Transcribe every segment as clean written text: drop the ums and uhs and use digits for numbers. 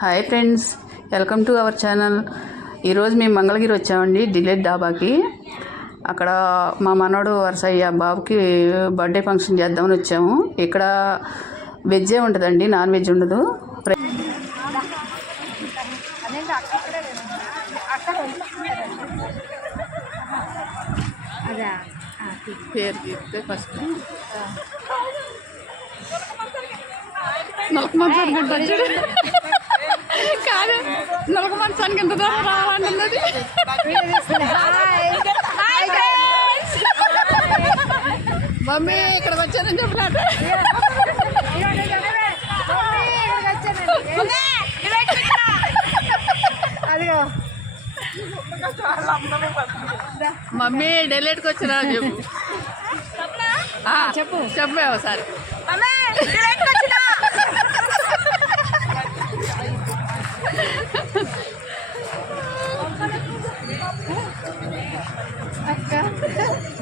Hi friends, welcome to our channel. ఈరోజు మేము మంగళగిరి వచ్చామండి, డిలేట్ డాబాకి. అక్కడ మా మనోడు వరసయ్య బాబుకి బర్త్డే ఫంక్షన్ చేద్దామని వచ్చాము. ఇక్కడ వెజ్జే ఉంటుందండి, నాన్ వెజ్ ఉండదు. పేరు తీస్తే ఫస్ట్ నొలక మంచానికి వచ్చాడు కాదు, నొలక మంచానికి ఎంత దూరం రావాలన్నది. మమ్మీ ఇక్కడికి వచ్చానని చెప్పినాడు. మమ్మీ డెలిట్కి వచ్చినా చెప్పు. చెప్పు చెప్పే ఒకసారి.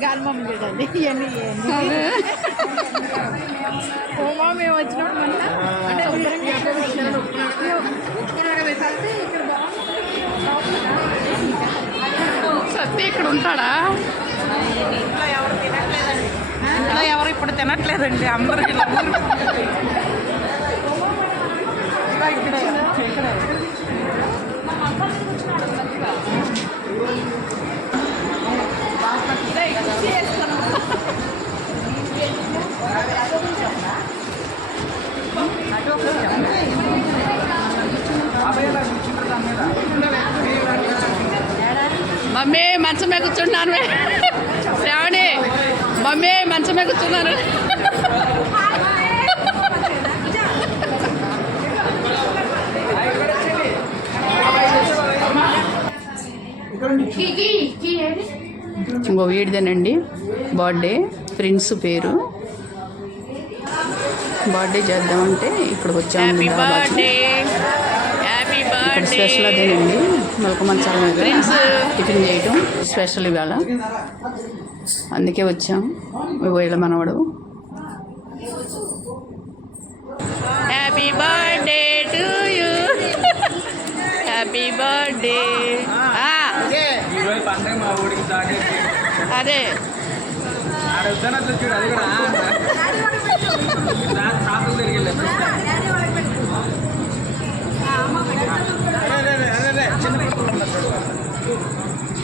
గాలిమమ్మ చూడండి, ఇవన్నీ ఓమా మేము వచ్చినప్పుడు అంటే సత్య ఇక్కడ ఉంటాడా? ఇంట్లో ఎవరు ఇప్పుడు తినట్లేదండి, అందరూ మమ్మీ మంచమే కూర్చున్నాను. శ్రావణి మమ్మీ మంచమే కూర్చున్నాను. ఇంకో వీడిదేనండి బర్త్డే. ఫ్రెండ్స్ పేరు బర్త్డే చేద్దామంటే ఇక్కడికి వచ్చాము. ఇక్కడ స్పెషల్ అదేనండి, మొలక మంచాల మీద టిఫిన్ చేయటం స్పెషల్ ఇవాళ, అందుకే వచ్చాం. వీళ్ళ మనవడు. Happy birthday to you, happy birthday. అదే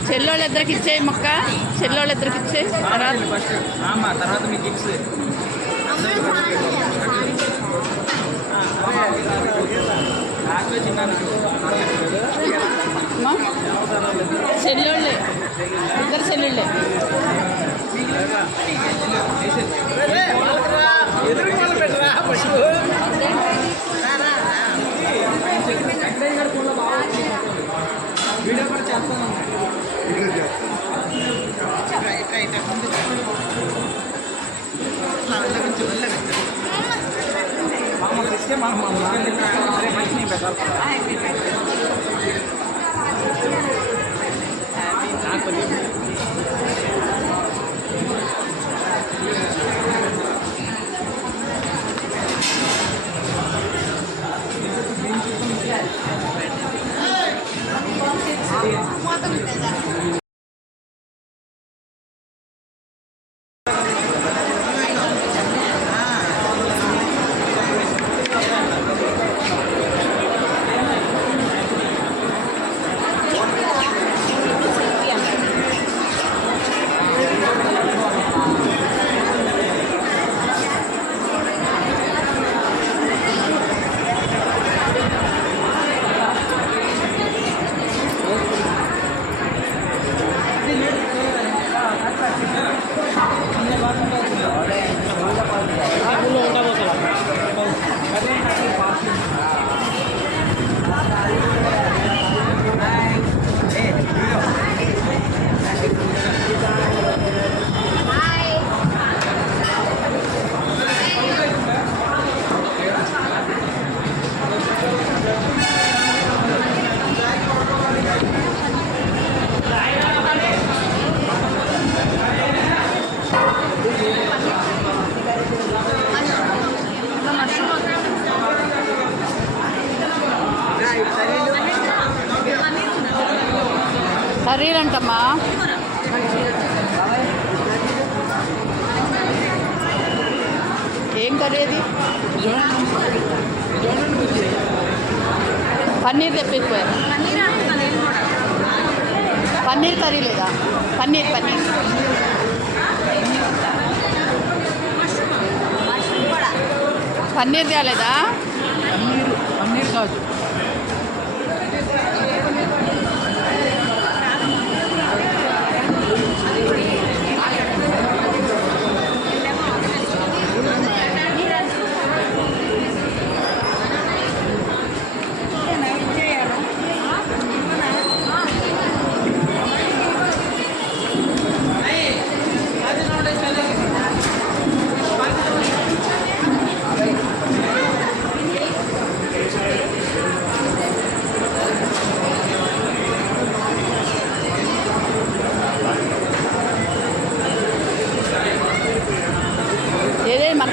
చెల్లోళ్ళిద్దరికి ఇచ్చేయి మొక్క, చెల్లోళ్ళిద్దరికి ఇచ్చేయి. తర్వాత మీకు చెల్లోళ్ళే, ఇద్దరు చెల్లుళ్ళే. అమ్మా ఏం కర్రీ అది పన్నీర్ తెప్పిపోయారు పన్నీర్ కర్రీ లేదా పన్నీర్ పన్నీర్ తేలేదా పన్నీర్ కాదు. ఏదే మన